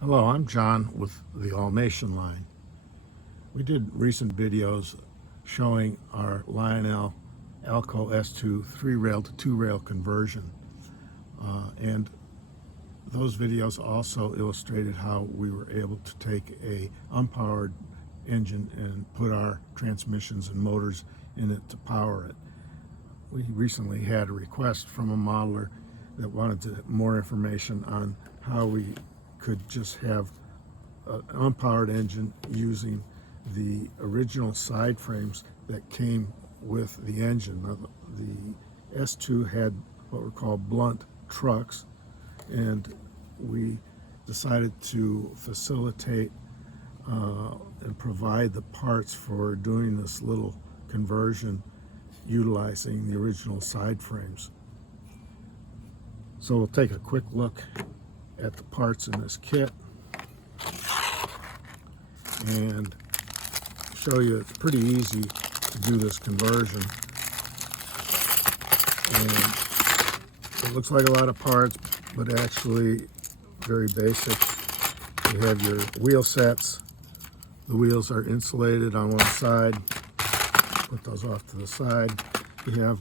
Hello, I'm John with the All Nation line. We did recent videos showing our Lionel ALCO S2 3-rail to 2-rail conversion. And those videos also illustrated how we were able to take a unpowered engine and put our transmissions and motors in it to power it. We recently had a request from a modeler that wanted more information on how we could just have an unpowered engine using the original side frames that came with the engine. Now, the S2 had what were called blunt trucks, and we decided to facilitate and provide the parts for doing this little conversion utilizing the original side frames. So we'll take a quick look at the parts in this kit and show you it's pretty easy to do this conversion. And it looks like a lot of parts, but actually very basic. You have your wheel sets. The wheels are insulated on one side. Put those off to the side. You have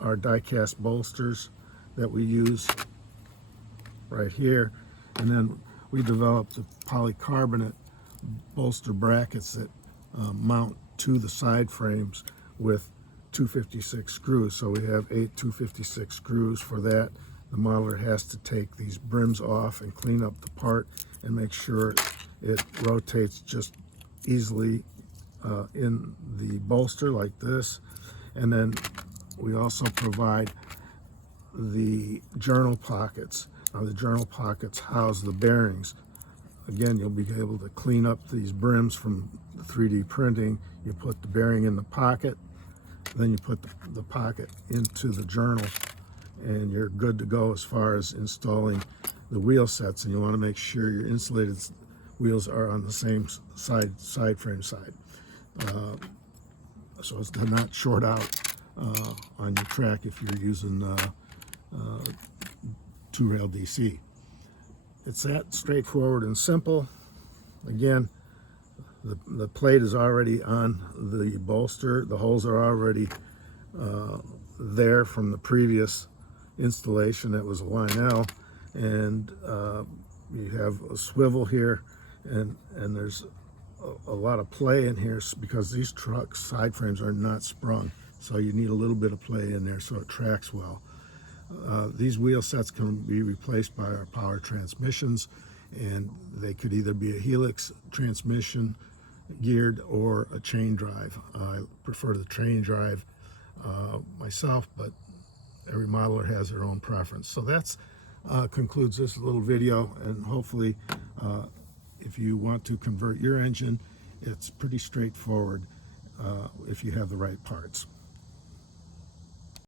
our die-cast bolsters that we use right here, and then we developed the polycarbonate bolster brackets that mount to the side frames with 256 screws. So we have 8 256 screws for that. The modeler has to take these brims off and clean up the part and make sure it rotates just easily in the bolster like this. And then we also provide the journal pockets. Now the journal pockets house the bearings. Again, you'll be able to clean up these brims from the 3D printing. You put the bearing in the pocket, then you put the pocket into the journal, and you're good to go as far as installing the wheel sets. And you want to make sure your insulated wheels are on the same side frame side, so as to not short out on your track if you're using 2-rail DC. It's that straightforward and simple. Again, the plate is already on the bolster. The holes are already there from the previous installation. That was a Lionel, and you have a swivel here, and there's a lot of play in here because these trucks side frames are not sprung, so you need a little bit of play in there so it tracks well. These wheel sets can be replaced by our power transmissions, and they could either be a helix transmission geared or a chain drive. I prefer the chain drive myself, but every modeler has their own preference. So that's concludes this little video, and hopefully if you want to convert your engine, it's pretty straightforward if you have the right parts.